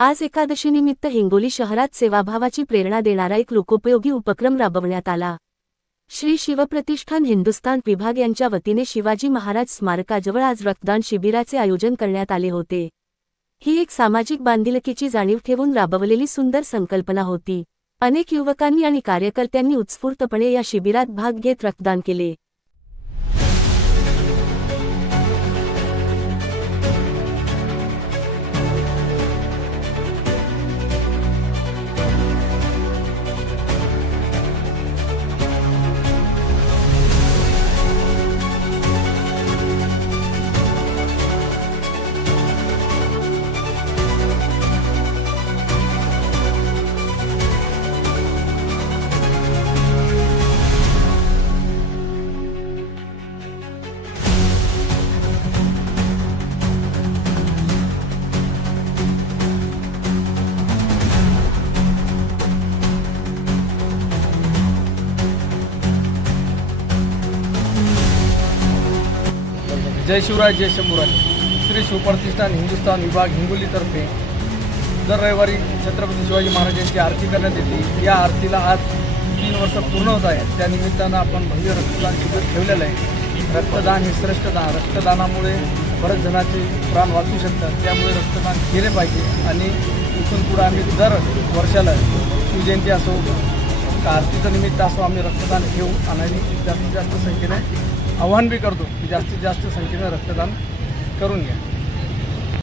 आज एकादशीनिमित्त हिंगोली शहरात सेवाभावाची प्रेरणा देणारा एक लोकोपयोगी उपक्रम राबवण्यात आला। श्री शिवप्रतिष्ठान हिंदुस्थान विभाग यांच्या वतीने शिवाजी महाराज स्मारकाजवळ आज रक्तदान शिबिराचे आयोजन करण्यात आले होते। ही एक सामाजिक बांधिलकीची जाणीव ठेवून राबवलेली सुंदर संकल्पना होती। अनेक युवकांनी आणि कार्यकर्त्यांनी उत्स्फूर्तपणे या शिबिरात भाग घेत रक्तदान केले। जय शिवराय जय शंभूराज। श्री शिवप्रतिष्ठान हिंदुस्थान विभाग हिंगोलीतर्फे दर रविवारी छत्रपती शिवाजी महाराजांची आरती करण्यात येते। या आरतीला आज 3 वर्ष पूर्ण होत आहे। त्या निमित्तानं आपण भव्य रक्तदान शिबिर ठेवलेलं आहे। रक्तदान हे श्रेष्ठ दान, रक्तदानामुळे बरेच जणांचे प्राण वाचू शकतात। त्यामुळे रक्तदान केले पाहिजे आणि इथून पुढे आम्ही दर वर्षाला शिवजयंती असो का आरतीचं निमित्त असो आम्ही रक्तदान ठेवू आणि जास्तीत जास्त संख्येने आवाहन भी करतो की जास्तीत जास्त संख्येने रक्तदान करून घ्या।